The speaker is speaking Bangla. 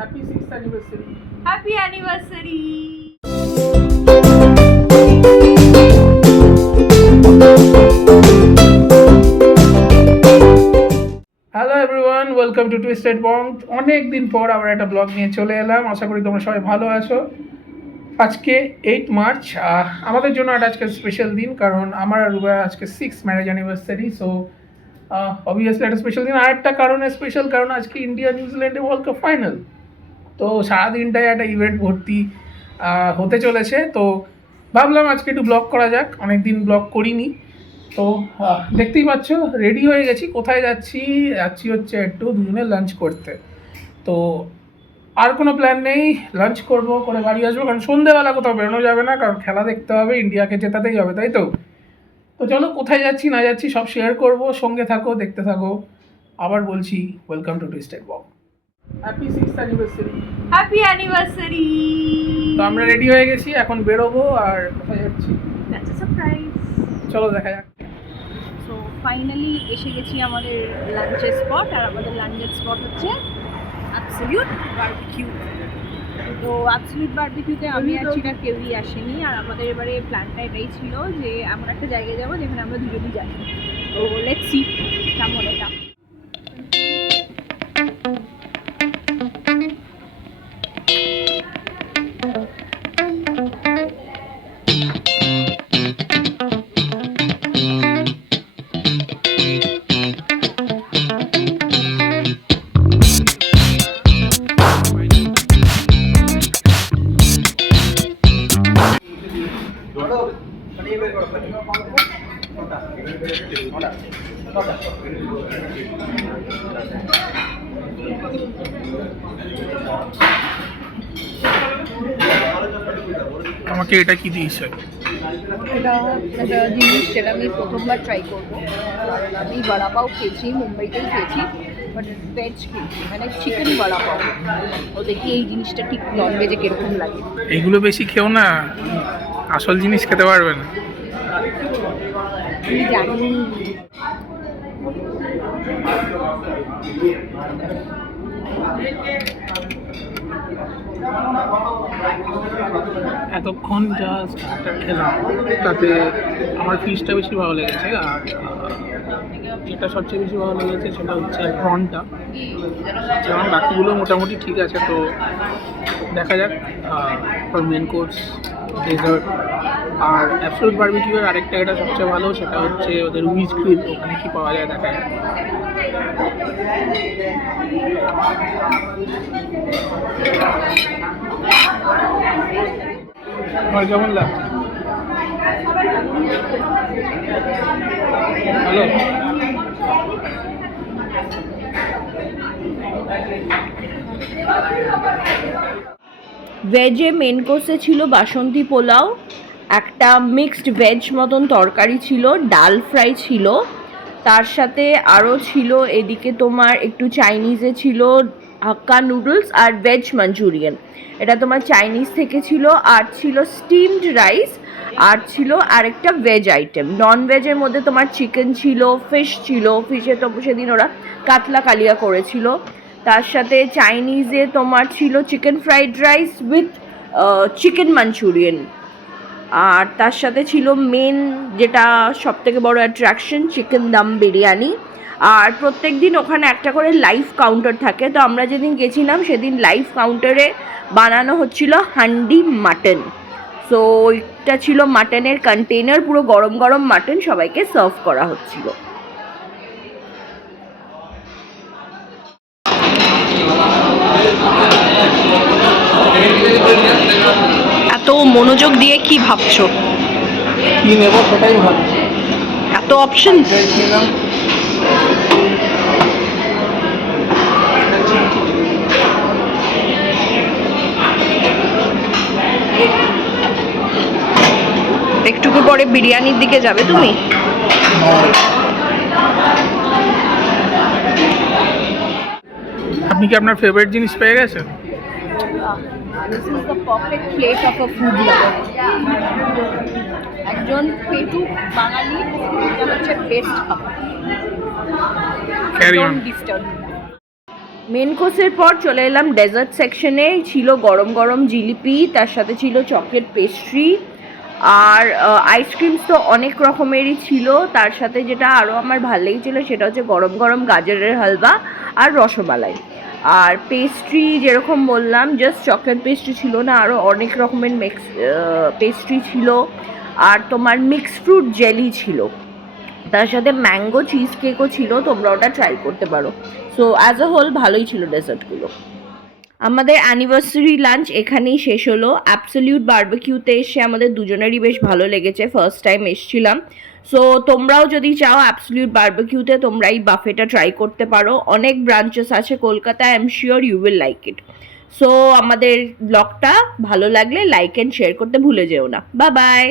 Happy 6th anniversary. Happy anniversary! Hello everyone, welcome to Twisted Bong. অনেক দিন পর আবার একটা ব্লগ নিয়ে চলে এলাম। আশা করি তোমরা সবাই ভালো আছো। আজকে 8 মার্চ, আমাদের জন্য একটা আজকে স্পেশাল দিন, কারণ আমার আর রুবার আজকে 6 ম্যারেজ অ্যানিভার্সারি। সো অবভিয়াসলি একটা স্পেশাল দিন। আর একটা কারণে স্পেশাল, কারণ আজকে ইন্ডিয়া নিউজিল্যান্ডে ওয়ার্ল্ড কাপ ফাইনাল। তো সারাদিনটাই একটা ইভেন্ট ভর্তি হতে চলেছে। তো ভাবলাম আজকে একটু ব্লগ করা যাক, অনেক দিন ব্লগ করিনি। তো দেখতেই পাচ্ছ রেডি হয়ে গেছি। কোথায় যাচ্ছি? যাচ্ছি হচ্ছে একটু দুজনে লাঞ্চ করতে। তো আর কোনো প্ল্যান নেই, লাঞ্চ করবো, করে বাড়ি আসবো, কারণ সন্ধেবেলা কোথাও বেরোনো যাবে না, কারণ খেলা দেখতে হবে, ইন্ডিয়াকে জেতাতেই হবে, তাই তো? তো চলো কোথায় যাচ্ছি না যাচ্ছি সব শেয়ার করবো, সঙ্গে থাকো, দেখতে থাকো। আবার বলছি, welcome to Twisted Bong. Happy 6th anniversary. Happy anniversary! তো আমরা রেডি হয়ে গেছি, এখন বেরোবো। আর কোথায় যাচ্ছি That's a surprise. চলো দেখা যাক। So finally এসে গেছি আমাদের লাঞ্চের স্পট, আর আমাদের লাঞ্চের স্পট হচ্ছে অ্যাবসলিউট বারবিকিউ। তো অ্যাবসলিউট বারবিকিউতে আমি আর চিনা কেউই আসেনি, আর আমাদের এবারে প্ল্যানটা এটাই ছিল যে এমন একটা জায়গায় যাবো যেখানে আমরা দুজনেই যাই। তো লেটস সি কেমন এটা। আমাকে এটা কি দিয়েছে? এটা একটা জিনিস যেটা আমি প্রথমবার ট্রাই করবো, কারণ আমি বড়াপাও খেয়েছি, মুম্বাইতেই খেয়েছি, বাট ভেজ খেয়েছি, মানে চিকেন বড়াপাও। ও দেখি এই জিনিসটা ঠিক নন ভেজে কীরকম লাগে। এইগুলো বেশি খেও না, আসল জিনিস খেতে পারবে না। আমি জানি। এতক্ষণ যা স্টার্টার খেলাম তাতে আমার ফিশটা বেশি ভালো লেগেছে। আর যেটা সবচেয়ে বেশি ভালো লেগেছে সেটা হচ্ছে প্রনটা, যেমন বাকিগুলো মোটামুটি ঠিক আছে। তো দেখা যাক ফর মেন কোর্স, ডেজার্ট। আর অ্যাবসলিউট বারবিকিউয়ের আরেকটা এটা সবচেয়ে ভালো, সেটা হচ্ছে ওদের উইজ গ্রিল। ওখানে কী পাওয়া যায় দেখা যায়। আমার কেমন লাগছে? হ্যালো, ভেজে মেন কোর্সে ছিল বাসন্তী পোলাও, একটা মিক্সড ভেজ মতন তরকারি ছিল, ডাল ফ্রাই ছিল, তার সাথে আরও ছিল এদিকে তোমার একটু চাইনিজে ছিল হাক্কা নুডলস আর ভেজ মাঞ্চুরিয়ান। এটা তোমার চাইনিজ থেকে ছিল। আর ছিল স্টিমড রাইস, আর ছিল আরেকটা ভেজ আইটেম। নন ভেজের মধ্যে তোমার চিকেন ছিল, ফিশ ছিল, ফিশে তো সেদিন ওরা কাতলা কালিয়া করেছিল। তার সাথে চাইনিজে তোমার ছিল chicken fried rice with chicken Manchurian. আর তার সাথে ছিল মেন যেটা সবথেকে বড় অ্যাট্রাকশন, চিকেন দম বিরিয়ানি। আর প্রত্যেক দিন ওখানে একটা করে লাইভ কাউন্টার থাকে। তো আমরা যেদিন গেছিলাম সেদিন লাইভ কাউন্টারে বানানো হচ্ছিল হান্ডি মাটন। সো ওইটা ছিল মাটনের কন্টেনার, পুরো গরম গরম মাটন সবাইকে সার্ভ করা হচ্ছিল। এত মনোযোগ দিয়ে কি ভাবছো? কী নেবো সেটাই ভাবছি। এত অপশন। একটু পরে বিরিয়ানির দিকে যাবে তুমি? আপনি কি আপনার ফেভারিট জিনিস পেয়ে গেছেন? This is the perfect plate of a food lover. একজন পেটুক বাঙালি, এটা হচ্ছে বেস্ট খাবার। Carry on. Don't disturb me. Main কোর্সের পর চলে এলাম ডেজার্ট সেকশনে। ছিল গরম গরম জিলিপি, তার সাথে ছিল চকলেট পেস্ট্রি, আর আইসক্রিমস তো অনেক রকমেরই ছিল। তার সাথে যেটা আরও আমার ভালো লেগেছিলো সেটা হচ্ছে গরম গরম গাজরের হালবা আর রসমালাই। আর পেস্ট্রি যেরকম বললাম, জাস্ট চকলেট পেস্ট্রি ছিল না, আরও অনেক রকমের পেস্ট্রি ছিল। আর তোমার মিক্স ফ্রুট জেলি ছিল, তার সাথে ম্যাঙ্গো চিজ কেকও ছিল, তোমরা ওটা ট্রাই করতে পারো। সো অ্যাজ আ হোল ভালোই ছিল ডেজার্টগুলো। আমাদের অ্যানিভার্সারি লাঞ্চ এখানেই শেষ হলো। অ্যাবসলিউট বারবিকিউতে এসে আমাদের দুজনেরই বেশ ভালো লেগেছে, ফার্স্ট টাইম এসেছিলাম। সো তোমরাও যদি চাও অ্যাবসলিউট বারবিকিউতে, তোমরা এই বাফেটা ট্রাই করতে পারো। অনেক ব্রাঞ্চেস আছে কলকাতায়, I am sure you will like it. So আমাদের ব্লগটা ভালো লাগলে লাইক অ্যান্ড শেয়ার করতে ভুলে যেও না। Bye bye.